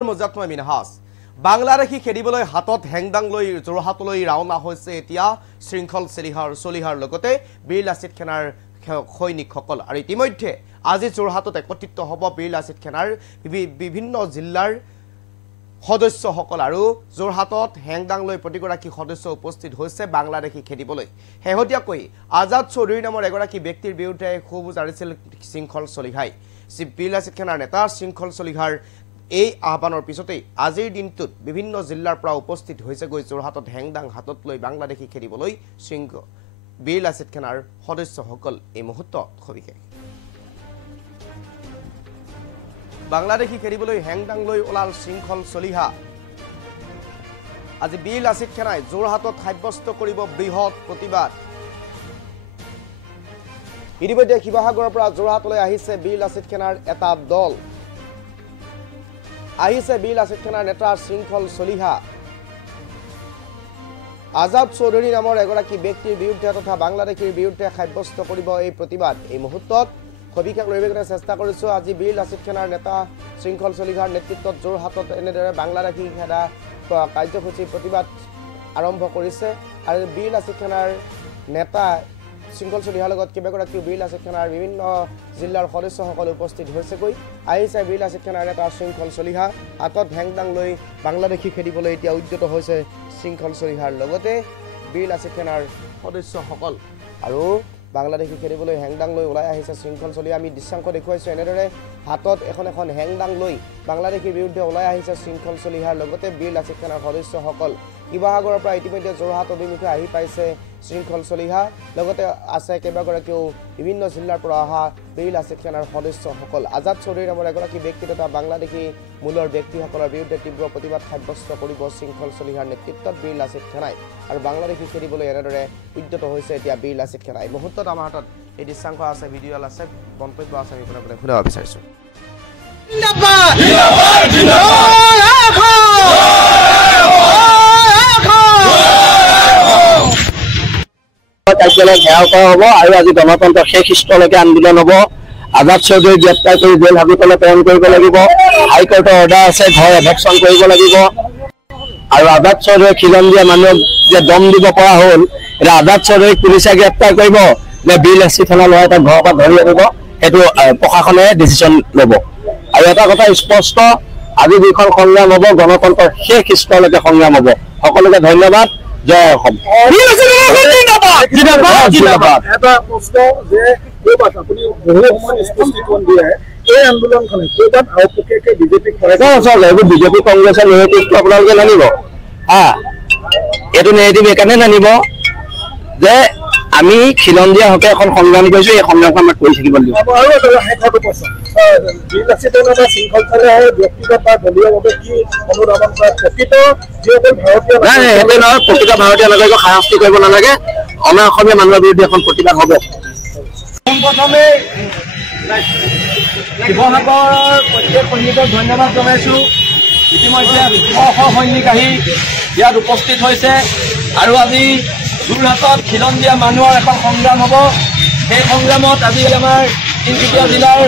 মজাত্মা মিনহাস বাংলাদেশী খেদিবলৈ হাতত হেংদাং লৈ যোৰহাটলৈ ৰাওনা হৈছে এতিয়া শৃংখল চলিহাৰ লগতে বীৰ লাচিত সেনাৰ সৈনিকসকল আৰু ইতিমধ্যে আজি যোৰহাটত একত্ৰিত হ'ব বীৰ লাচিত সেনাৰ বিভিন্ন জিলাৰ সদস্যসকল আৰু যোৰহাটত হেংদাং লৈ প্ৰতিগৰাকী সদস্য উপস্থিত হৈছে বাংলাদেশী খেদিবলৈ হেহতিয়াকৈ আজাদ চৌধুৰী নামৰ এগৰাকী ব্যক্তিৰ বিৰুদ্ধে খুব জাৰিছিল শৃংখল চলিহাই বীৰ লাচিত সেনাৰ নেতা শৃংখল চলিহাৰ এই আহ্বানৰ পিছতে আজিৰ দিনটোত বিভিন্ন জিলাৰ পৰা উপস্থিত হৈছে গৈ যোৰহাটত হেংদাং হাতত লৈ বাংলাদেশী খেদিবলৈ বীৰ লাচিত সেনাৰ সদস্যসকল এই মুহূৰ্তত সবিশেষ বাংলাদেশী খেদিবলৈ হেংদাং লৈ ওলাল শৃংখল চলিহা আজি বীৰ লাচিত সেনাই যোৰহাটত সাব্যস্ত কৰিব বৃহৎ প্ৰতিবাদ ইতিমধ্যে শিৱসাগৰৰ পৰা যোৰহাটলৈ আহিছে বীৰ লাচিত সেনাৰ এটা দল আহিছে বীৰ লাচিত সেনাৰ নেতা শৃংখল চলিহা আজাদ চৌধুৰী নামৰ এগৰাকী ব্যক্তিৰ বিৰুদ্ধে তথা বাংলাদেশীৰ বিৰুদ্ধে সাব্যস্ত কৰিব এই প্ৰতিবাদ এই মুহূৰ্তত সবিশেষ লৈ চেষ্টা কৰিছো আজি বীৰ লাচিত সেনাৰ নেতা শৃংখল চলিহাৰ নেতৃত্বত যোৰহাটত এনেদৰে বাংলাদেশী সেনা কাৰ্যসূচী প্ৰতিবাদ আৰম্ভ কৰিছে আৰু বীৰ লাচিত সেনাৰ নেতা শৃংখল চলিহাৰ লগত কেইবাগৰাকীও বীৰ লাচিত সেনাৰ বিভিন্ন জিলাৰ সদস্যসকল উপস্থিত হৈছেগৈ আহিছে বীৰ লাচিত সেনাৰ নেতা শৃংখল চলিহা হাতত হেংদাং লৈ বাংলাদেশী খেদিবলৈ এতিয়া উদ্যত হৈছে শৃংখল চলিহাৰ লগতে বীৰ লাচিত সেনাৰ সদস্যসকল আৰু বাংলাদেশী খেদিবলৈ হেংদাং লৈ ওলাই আহিছে শৃংখল চলিহা আমি দৃশ্যাংশ দেখুৱাইছোঁ এনেদৰে হাতত এখন হেংদাং লৈ বাংলাদেশীৰ বিৰুদ্ধে ওলাই আহিছে শৃংখল চলিহাৰ লগতে বীৰ লাচিত সেনাৰ সদস্যসকল শিৱসাগৰৰ পৰা ইতিমধ্যে যোৰহাট অভিমুখে আহি পাইছে শৃংখল চলিহা লগতে আছে কেইবাগৰাকীও বিভিন্ন জিলাৰ পৰা অহা বীৰ লাচিত সেনাৰ সদস্যসকল আজাদ চৌধুৰী নামৰ এগৰাকী ব্যক্তি তথা বাংলাদেশী মূলৰ ব্যক্তিসকলৰ বিৰুদ্ধে তীব্ৰ প্ৰতিবাদ সাব্যস্ত কৰিব শৃংখল চলিহাৰ নেতৃত্বত বীৰ লাচিত সেনাই আৰু বাংলাদেশী খেদিবলৈ এনেদৰে উদ্যত হৈছে এতিয়া বীৰ লাচিত সেনা এই মুহূৰ্তত আমাৰ হাতত এই দৃশ্যাংশ আছে ভিডিঅ' আছে মন্তব্য আছে আমি আপোনালোকে শুনাব বিচাৰিছোঁ কাৰ্যালয় ঘেৰাও কৰা হ'ব আৰু আজি গণতন্ত্ৰ শেষ স্থলৈকে আন্দোলন হ'ব আজাদ চৌধুৰী গ্ৰেপ্তাৰ কৰি জেল হাজতলৈ প্ৰেৰণ কৰিব লাগিব হাইকোৰ্টৰ অৰ্ডাৰ আছে ঘৰ এভেকশ্যন কৰিব লাগিব আৰু আজাদ চৌধুৰী খিলন দিয়া মানুহক যে দম দিব পৰা হ'ল এতিয়া আজাদ চৌধুৰীক পুলিচে গ্ৰেপ্তাৰ কৰিব নে বীৰ লাচিত সেনা ল'ৰা এটা ঘৰৰ পৰা ধৰি আনিব সেইটো প্ৰশাসনে ডিচিশ্যন ল'ব আৰু এটা কথা স্পষ্ট আজি যিখন সংগ্ৰাম হ'ব গণতন্ত্ৰৰ শেষ স্থলৈকে সংগ্ৰাম হ'ব সকলোকে ধন্যবাদ জয় অসম এটা প্ৰশ্ন যে আপুনি বহু সময় স্পষ্টীকৰণ দিয়ে এই আন্দোলনখনে ক'ৰবাত আওপকীয়াকৈ বিজেপিক এইবোৰ বিজেপি কংগ্ৰেছৰ নেৰেটিভটো আপোনালোকে নানিব এইটো নেৰেটিভ এইকাৰণে নানিব যে আমি খিলঞ্জীয়া হকে এখন সংগ্ৰাম কৰিছোঁ এই সংগ্ৰামখন আমাক কৰি থাকিব লাগিব আৰু এটা শেষৰটো প্ৰশ্ন বীৰ লাচিত সেনা শৃংখল চলিহাৰ ব্যক্তিগত বা দলীয়ভাৱে কি অনুধাৱন কৰা প্ৰকৃত যিসকল ভাৰতীয় নাই সেইটো নহয় প্ৰকৃত ভাৰতীয় নাগৰিকক শাস্তি কৰিব নালাগে আমাৰ অসমীয়া মানুহৰ বিৰুদ্ধে এখন প্ৰতিবাদ হ'ব পোনপ্ৰথমে শিৱসাগৰৰ প্ৰত্যেক সৈনিকক ধন্যবাদ জনাইছোঁ ইতিমধ্যে শ সৈনিক আহি ইয়াত উপস্থিত হৈছে আৰু আজি যোৰহাটত খিলন দিয়া মানুহৰ এখন সংগ্ৰাম হ'ব সেই সংগ্ৰামত আজি আমাৰ তিনিচুকীয়া জিলাৰ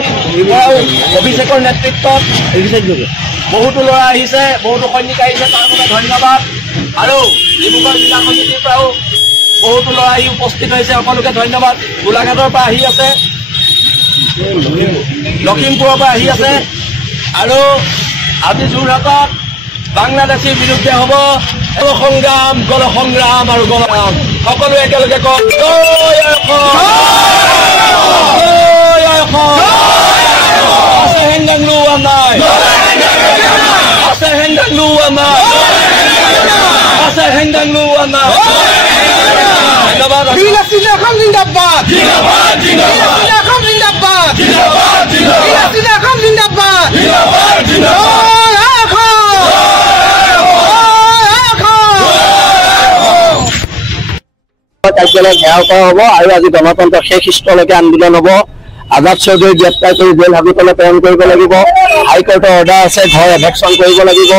অভিষেকৰ নেতৃত্বত বহুতো ল'ৰা আহিছে বহুতো সৈনিক আহিছে তাৰ বাবে ধন্যবাদ আৰু ডিব্ৰুগড় জিলা সমিতিৰ পৰাও বহুতো ল'ৰা আহি উপস্থিত হৈছে সকলোকে ধন্যবাদ গোলাঘাটৰ পৰা আহি আছে লখিমপুৰৰ পৰা আহি আছে আৰু আজি যোৰহাটত বাংলাদেশীৰ বিৰুদ্ধে হ'ব সংগ্ৰাম গণসংগ্ৰাম আৰু গণৰাম সকলোৱে একেলগে কওক আছে হেংদাং লোৱা নাই আছে হেংদাং লোৱা নাই আছে হেংদাং লোৱা নাই ধন্যবাদ বীৰ লাচিত সেনা জিন্দাবাদ জিন্দাবাদ জিন্দাবাদ জিন্দাবাদ জিন্দাবাদ বীৰ লাচিত সেনা জিন্দাবাদ জিন্দাবাদ জিন্দাবাদ কাৰ্যালয় ঘেৰাও কৰা হ'ব আৰু আজি গণতন্ত্ৰ শেষ স্থলৈকে আন্দোলন হ'ব আজাদ চৌধুৰী গ্ৰেপ্তাৰ কৰি জেল হাজতলৈ প্ৰেৰণ কৰিব লাগিব হাইকোৰ্টৰ অৰ্ডাৰ আছে ঘৰ এভেকশ্যন কৰিব লাগিব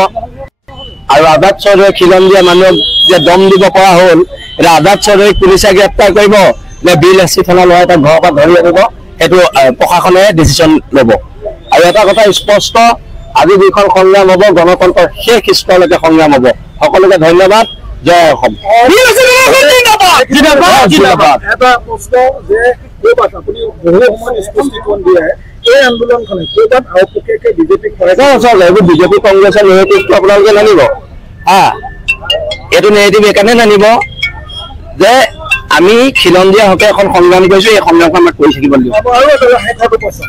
আৰু আজাদ চৌধুৰী খিলন দিয়া মানুহক যে দম দিব পৰা হ'ল এতিয়া আজাদ চৌধুৰীক পুলিচে গ্ৰেপ্তাৰ কৰিব নে বীৰ লাচিত সেনা ল'ৰা এটা ঘৰৰ পৰা ধৰি আনিব সেইটো প্ৰশাসনে ডিচিশ্যন ল'ব আৰু এটা কথা স্পষ্ট আজি যিখন সংগ্ৰাম হ'ব গণতন্ত্ৰৰ শেষ স্তৰলৈকে সংগ্ৰাম হ'ব। সকলোকে ধন্যবাদ। জয় অসম। এটা প্ৰশ্ন যে ক'ৰবাত আপুনি বহু সময়ত স্পষ্টীকৰণ দিয়ে এই আন্দোলনখনে ক'ৰবাত আওপকীয়াকে বিজেপিক এইবোৰ বিজেপি কংগ্ৰেছৰ নেৰেটিভটো আপোনালোকে নানিব। এইটো নেৰেটিভ এইকাৰণে নানিব যে আমি খিলঞ্জীয়া হকে এখন সংগ্ৰাম কৰিছো, এই সংগ্ৰামখন আমাক কৰি থাকিব লাগিব। আৰু এটা শেষৰটো প্ৰশ্ন,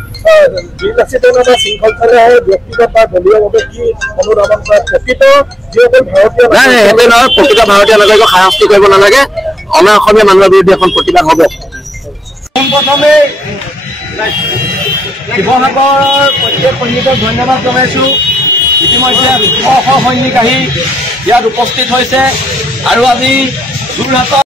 বিল আছে বা শৃংখল চালে ব্যক্তিগত বা দলীয়ভাৱে কি অনুধাৱন কৰা প্ৰকৃত যিসকল ভাৰতীয় নাই সেইটো নহয়, প্ৰকৃত ভাৰতীয় নাগৰিকক শাস্তি কৰিব নালাগে। অনা অসমীয়া মানুহৰ বিৰুদ্ধে এখন প্ৰতিবাদ হ'ব। পোনপ্ৰথমে শিৱসাগৰৰ প্ৰত্যেক সৈনিকক ধন্যবাদ জনাইছোঁ। ইতিমধ্যে শ শ সৈনিক আহি ইয়াত উপস্থিত হৈছে আৰু আজি যোৰহাটত